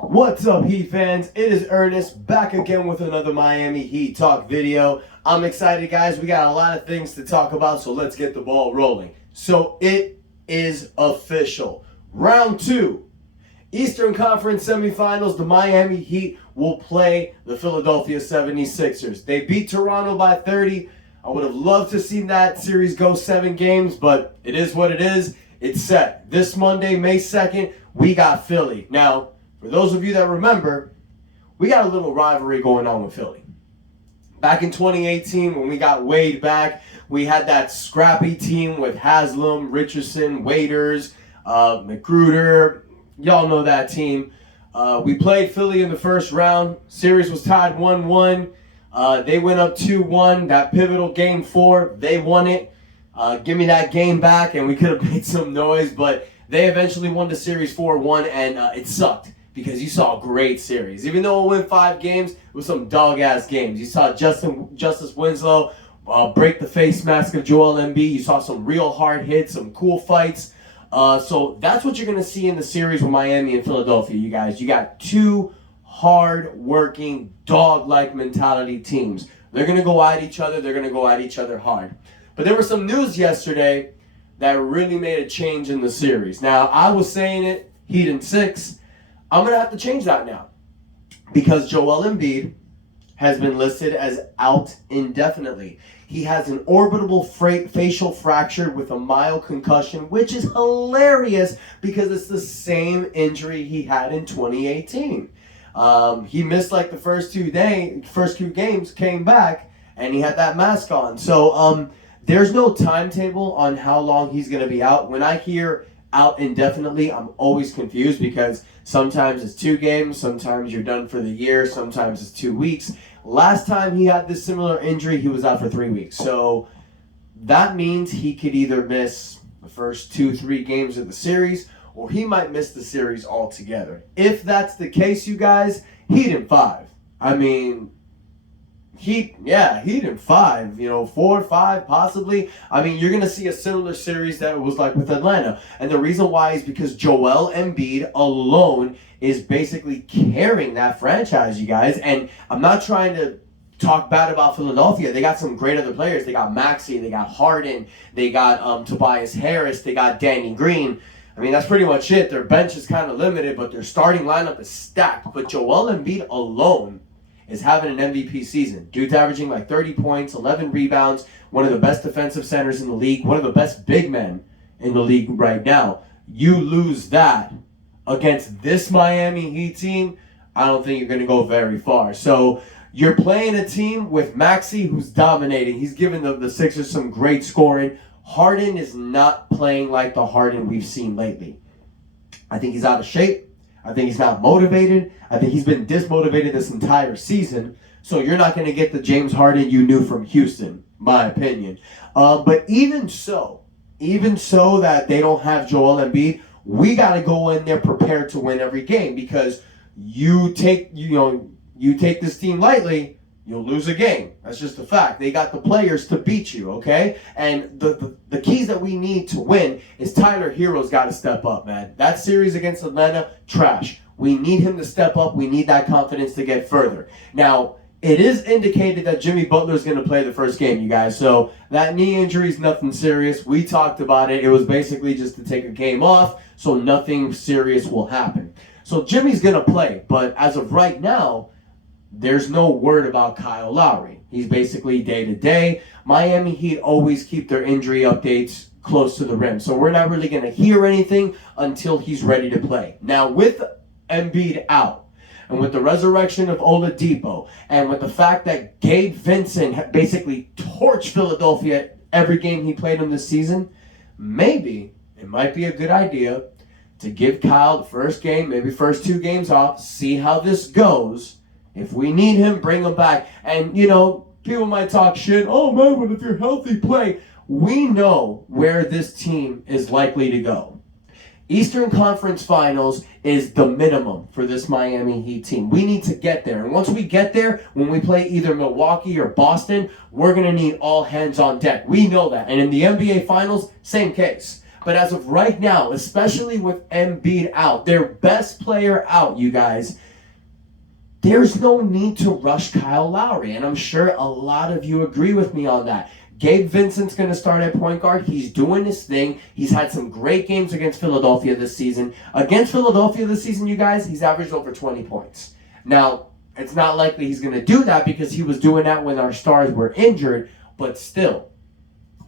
What's up, Heat fans? It is Ernest back again with another Miami Heat Talk video. I'm excited, guys. We got a lot of things to talk about, so let's get the ball rolling. So it is official. Round 2. Eastern Conference semifinals, the Miami Heat will play the Philadelphia 76ers. They beat Toronto by 30. I would have loved to see that series go 7 games, but it is what it is. It's set. This Monday, May 2nd, we got Philly. Now, for those of you that remember, we got a little rivalry going on with Philly. Back in 2018, when we got Wade back, we had that scrappy team with Haslam, Richardson, Waiters, McGruder. Y'all know that team. We played Philly in the first round. Series was tied 1-1. They went up 2-1. That pivotal game 4, they won it. Give me that game back, and we could have made some noise, but they eventually won the series 4-1, and it sucked because you saw a great series. Even though it went 5 games, it was some dog-ass games. You saw Justice Winslow break the face mask of Joel Embiid. You saw some real hard hits, some cool fights. So that's what you're going to see in the series with Miami and Philadelphia, you guys. You got 2 hard-working, dog-like mentality teams. They're going to go at each other. They're going to go at each other hard. But there was some news yesterday that really made a change in the series. Now, I was saying it, Heat in 6. I'm going to have to change that now because Joel Embiid has been listed as out indefinitely. He has an orbital facial fracture with a mild concussion, which is hilarious because it's the same injury he had in 2018. He missed like the first two games, came back, and he had that mask on. So there's no timetable on how long he's going to be out. When I hear out indefinitely, I'm always confused because sometimes it's 2 games, sometimes you're done for the year, sometimes it's 2 weeks. Last time he had this similar injury, he was out for 3 weeks. So that means he could either miss the first 2-3 games of the series, or he might miss the series altogether. If that's the case, you guys, Heat in 5. I mean, Heat in 5, 4, 5, possibly. I mean, you're going to see a similar series that it was like with Atlanta. And the reason why is because Joel Embiid alone is basically carrying that franchise, you guys. And I'm not trying to talk bad about Philadelphia. They got some great other players. They got Maxey, they got Harden, they got Tobias Harris, they got Danny Green. I mean, that's pretty much it. Their bench is kind of limited, but their starting lineup is stacked. But Joel Embiid alone is having an MVP season. Dude's averaging like 30 points, 11 rebounds, one of the best defensive centers in the league, one of the best big men in the league right now. You lose that against this Miami Heat team, I don't think you're going to go very far. So you're playing a team with Maxey who's dominating. He's given the Sixers some great scoring. Harden is not playing like the Harden we've seen lately. I think he's out of shape. I think he's not motivated. I think he's been dismotivated this entire season. So you're not going to get the James Harden you knew from Houston, my opinion. But even so that they don't have Joel Embiid, we got to go in there prepared to win every game because you take this team lightly, you'll lose a game. That's just a fact. They got the players to beat you, okay? And the keys that we need to win is Tyler Hero's got to step up, man. That series against Atlanta, trash. We need him to step up. We need that confidence to get further. Now, it is indicated that Jimmy Butler is going to play the first game, you guys. So that knee injury is nothing serious. We talked about it. It was basically just to take a game off, so nothing serious will happen. So Jimmy's going to play, but as of right now, there's no word about Kyle Lowry. He's basically day-to-day. Miami Heat always keep their injury updates close to the rim. So we're not really going to hear anything until he's ready to play. Now, with Embiid out, and with the resurrection of Oladipo, and with the fact that Gabe Vincent basically torched Philadelphia every game he played in this season, maybe it might be a good idea to give Kyle the first game, maybe first 2 games off, see how this goes. If we need him, bring him back. And, people might talk shit. Oh, man, but if you're healthy, play. We know where this team is likely to go. Eastern Conference Finals is the minimum for this Miami Heat team. We need to get there. And once we get there, when we play either Milwaukee or Boston, we're going to need all hands on deck. We know that. And in the NBA Finals, same case. But as of right now, especially with Embiid out, their best player out, you guys, there's no need to rush Kyle Lowry. And I'm sure a lot of you agree with me on that. Gabe Vincent's going to start at point guard. He's doing his thing. He's had some great games against Philadelphia this season. Against Philadelphia this season, you guys, he's averaged over 20 points. Now, it's not likely he's going to do that because he was doing that when our stars were injured, but still,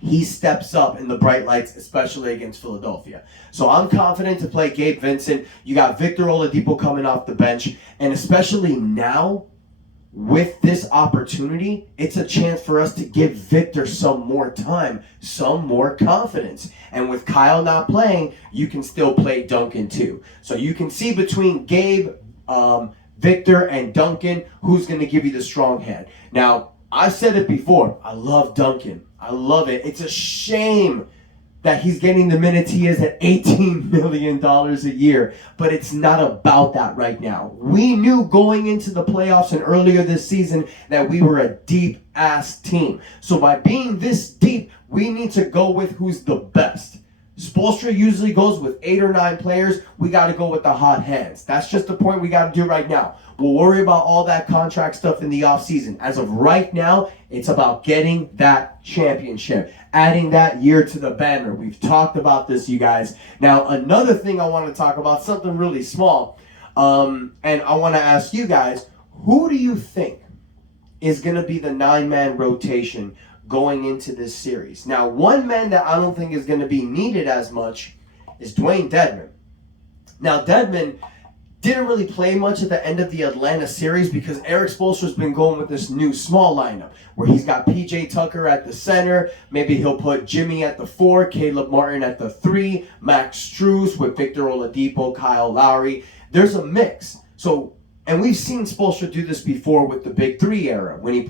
he steps up in the bright lights, especially against Philadelphia. So I'm confident to play Gabe Vincent. You got Victor Oladipo coming off the bench, and especially now, with this opportunity, it's a chance for us to give Victor some more time, some more confidence. And with Kyle not playing, you can still play Duncan too. So you can see between Gabe, Victor, and Duncan, who's going to give you the strong hand. Now, I've said it before. I love Duncan. I love it. It's a shame that he's getting the minutes he is at $18 million a year. But it's not about that right now. We knew going into the playoffs and earlier this season that we were a deep-ass team. So by being this deep, we need to go with who's the best. Spoelstra usually goes with 8 or 9 players. We got to go with the hot hands. That's just the point we got to do right now. We'll worry about all that contract stuff in the offseason. As of right now, it's about getting that championship, adding that year to the banner. We've talked about this, you guys. Now, another thing I want to talk about, something really small, and I want to ask you guys, who do you think is going to be the 9-man rotation going into this series? Now, one man that I don't think is going to be needed as much is Dwayne Dedmon. Now, Dedmon didn't really play much at the end of the Atlanta series because Eric Spoelstra's been going with this new small lineup where he's got PJ Tucker at the center. Maybe he'll put Jimmy at the 4, Caleb Martin at the 3, Max Strus with Victor Oladipo, Kyle Lowry. There's a mix. And we've seen Spoelstra do this before with the Big 3 era when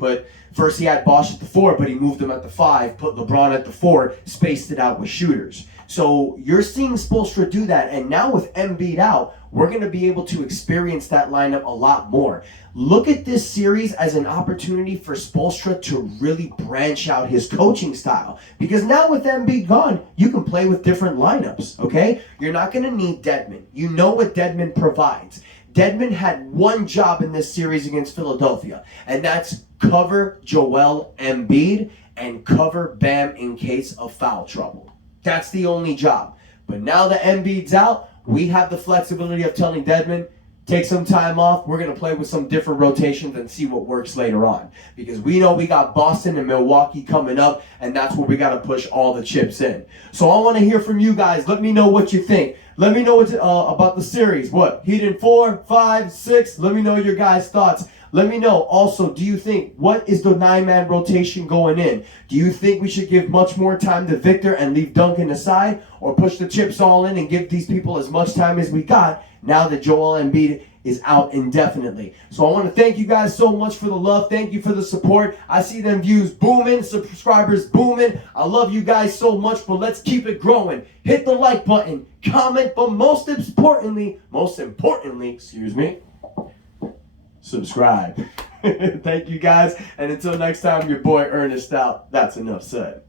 first he had Bosch at the 4, but he moved him at the 5, put LeBron at the 4, spaced it out with shooters. So you're seeing Spoelstra do that, and now with Embiid out, we're going to be able to experience that lineup a lot more. Look at this series as an opportunity for Spoelstra to really branch out his coaching style. Because now with Embiid gone, you can play with different lineups, okay? You're not going to need Dedmon. You know what Dedmon provides. Dedmon had one job in this series against Philadelphia, and that's cover Joel Embiid and cover Bam in case of foul trouble. That's the only job. But now that Embiid's out, we have the flexibility of telling Dedmon, take some time off. We're going to play with some different rotations and see what works later on. Because we know we got Boston and Milwaukee coming up, and that's where we got to push all the chips in. So I want to hear from you guys. Let me know what you think. Let me know what about the series. What? Heat in 4, 5, 6? Let me know your guys' thoughts. Let me know. Also, do you think, what is the 9-man rotation going in? Do you think we should give much more time to Victor and leave Duncan aside? Or push the chips all in and give these people as much time as we got now that Joel Embiid is out indefinitely? So I want to thank you guys so much for the love. Thank you for the support. I see them views booming, subscribers booming. I love you guys so much, but let's keep it growing. Hit the like button, comment, but most importantly, subscribe. Thank you guys, and until next time, your boy Ernest out. That's enough said.